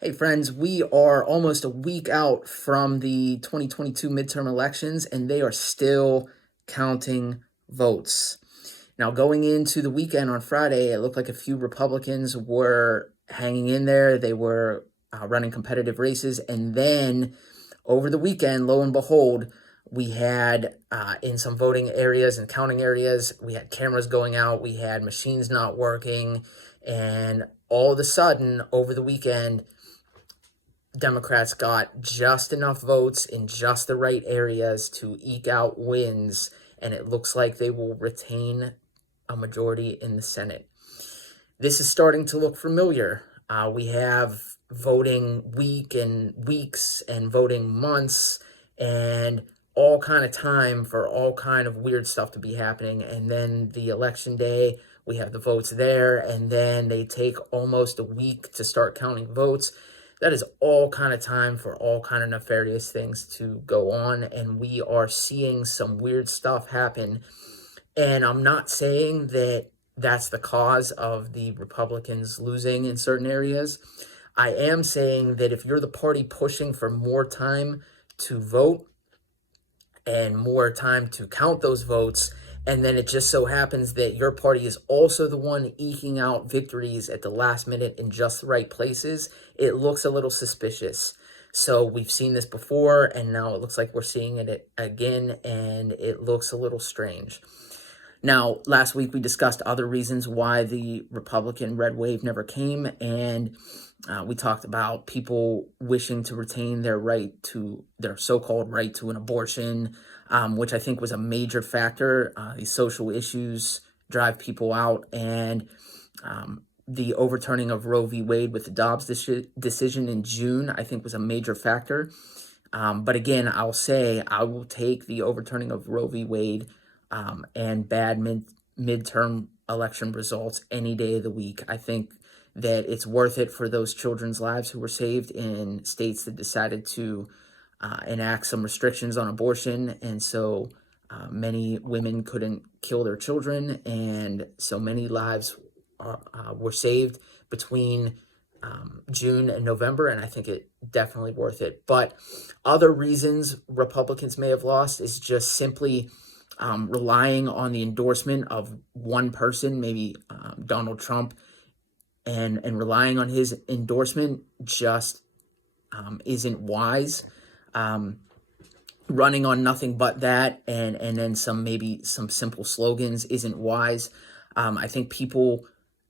Hey friends, we are almost a week out from the 2022 midterm elections and they are still counting votes. Now, going into the weekend on Friday, it looked like a few Republicans were hanging in there. They were running competitive races. And then over the weekend, lo and behold, we had in some voting areas and counting areas, we had cameras going out, we had machines not working. And all of a sudden, over the weekend, Democrats got just enough votes in just the right areas to eke out wins, and it looks like they will retain a majority in the Senate. This is starting to look familiar. We have voting week and weeks and voting months and all kind of time for all kind of weird stuff to be happening. And then the election day, we have the votes there, and then they take almost a week to start counting votes. That is all kind of time for all kind of nefarious things to go on, and we are seeing some weird stuff happen. And I'm not saying that that's the cause of the Republicans losing in certain areas. I am saying that if you're the party pushing for more time to vote and more time to count those votes, and then it just so happens that your party is also the one eking out victories at the last minute in just the right places, it looks a little suspicious. So we've seen this before, and now it looks like we're seeing it again, and it looks a little strange. Now, last week we discussed other reasons why the Republican red wave never came, and we talked about people wishing to retain their so-called right to an abortion, which I think was a major factor. These social issues drive people out, and the overturning of Roe v. Wade with the Dobbs decision in June, I think, was a major factor. But again, I'll say I will take the overturning of Roe v. Wade and bad midterm election results any day of the week. I think that it's worth it for those children's lives who were saved in states that decided to enact some restrictions on abortion. And so many women couldn't kill their children, and so many lives were saved between June and November, and I think it definitely worth it. But other reasons Republicans may have lost is just simply relying on the endorsement of one person, maybe Donald Trump, and relying on his endorsement just isn't wise. Running on nothing but that and then maybe some simple slogans isn't wise. I think people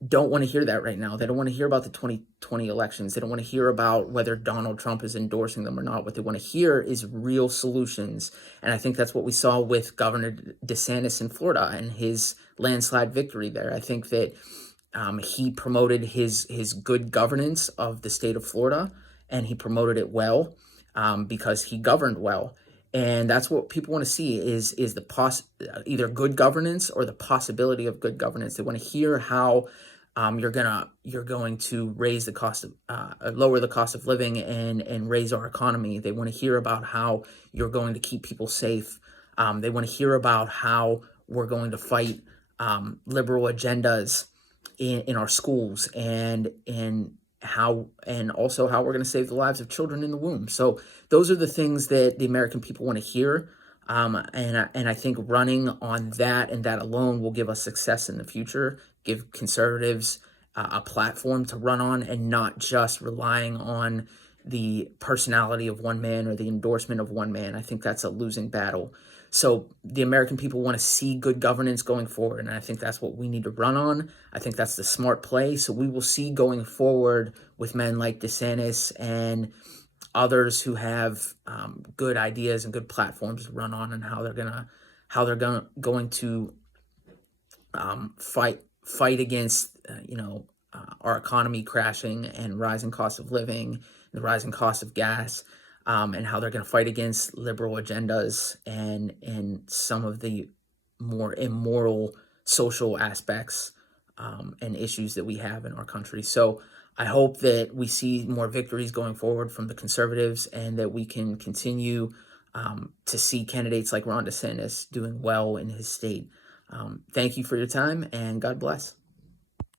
don't want to hear that right now. They don't want to hear about the 2020 elections. They don't want to hear about whether Donald Trump is endorsing them or not. What they want to hear is real solutions. And I think that's what we saw with Governor DeSantis in Florida and his landslide victory there. I think that he promoted his good governance of the state of Florida, and he promoted it well because he governed well. And that's what people want to see is either good governance or the possibility of good governance. They want to hear how you're going to raise the cost of lower the cost of living and raise our economy. They want to hear about how you're going to keep people safe. They want to hear about how we're going to fight liberal agendas in our schools and also how we're going to save the lives of children in the womb. So those are the things that the American people want to hear. And I think running on that and that alone will give us success in the future, give conservatives a platform to run on, and not just relying on the personality of one man or the endorsement of one man. I think that's a losing battle. So the American people want to see good governance going forward, and I think that's what we need to run on. I think that's the smart play. So we will see going forward with men like DeSantis and others who have good ideas and good platforms to run on, and how they're going to fight against our economy crashing and rising cost of living, the rising cost of gas. And how they're going to fight against liberal agendas and some of the more immoral social aspects and issues that we have in our country. So I hope that we see more victories going forward from the conservatives, and that we can continue to see candidates like Ron DeSantis doing well in his state. Thank you for your time, and God bless.